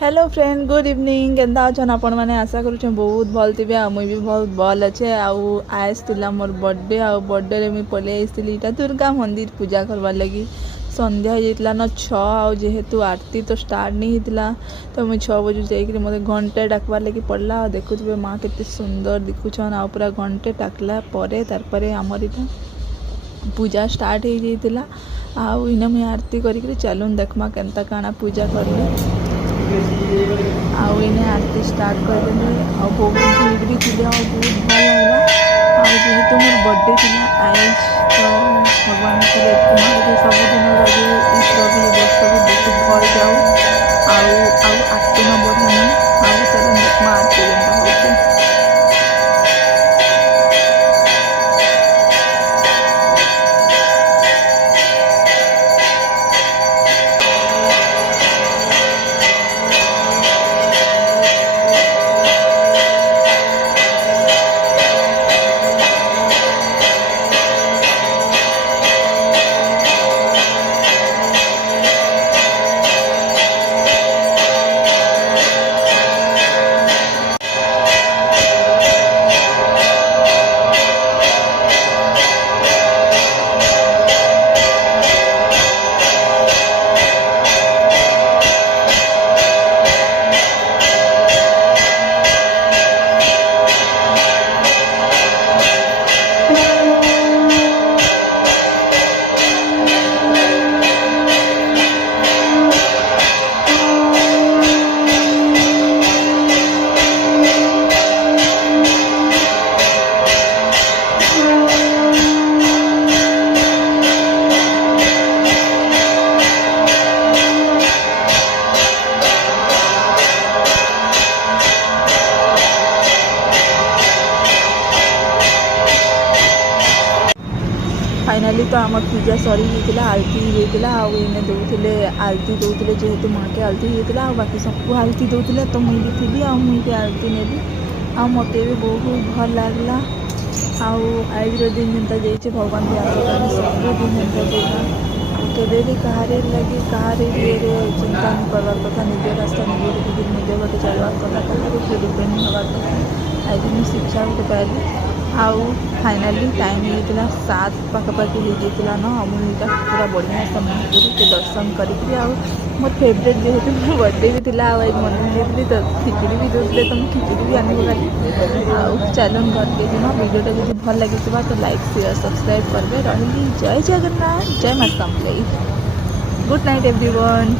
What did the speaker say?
Hello friend good evening केन्ता अच्छन आपण मैंने आशा करुचे बहुत भल थे मुई भी बहुत भल अच्छे आयस मोर बर्थडे बर्थडे रे मुई पलि आईली इटा दुर्गा मंदिर पूजा करवार लगी संध्या हो जाता न 6 जेहेतु आरती तो स्टार्ट नहीं होता तो मुझे 6 बजे जाकर मत घंटे डाकबार लगी पड़ला देखुए माँ के सुंदर दिखुचन आ पूरा घंटे डाकला तार आमर इटा पूजा स्टार्ट हो जाता आउ इना मुझे आरती करी चलून देखमा केन्ता काना पूजा करली आउ इन्हें आरती स्टार्ट करदेली बहुत भीड़ भी थी बहुत भल लगा जेहेतु मोर बर्थडे थी आइज तो भगवान को सबुदिन लगे ईश्वर भी वर्ष भी बहुत भल जाऊ आरती न बढ़े चलो देखमा आरती जेनता होचे। फाइनाली तो आम पूजा सरी होता आलती होता आने दौले आलती दौले जेहेतु माँ के आलती होता बाकी सबको आलती दौले तो मुझे भी थी मुझे आलती नेली मत भी बहुत भल लगला आज दिन जेनता जाइए भगवान भी आशीर्वाद सब दिन एंता देना केवे भी कहारे लगे कहारे ये चिंता नहीं करवार कथा निज रास्ता निजे गटे चलवार कथा कहार डिपेंड नहीं हबार कथा आज मुझे शिक्षा गोटे पाइली फाइनाली टाइम होता 7 पाखापाखि होता न मुझे पूरा बढ़िया समझ के दर्शन करी मोर फेवरेट जेहेतु मो बर्थडे भी थी आज मंदिर जाती तो खिचड़ी भी दूसरे तो मुझे खिचड़ी भी आने गली चलन घर के दिन वीडियोटा जो भल लगी तो लाइक शेयर सब्सक्राइब करेंगे रही जय जगन्नाथ जय माता समलेई गुड नाइट एवरीवन।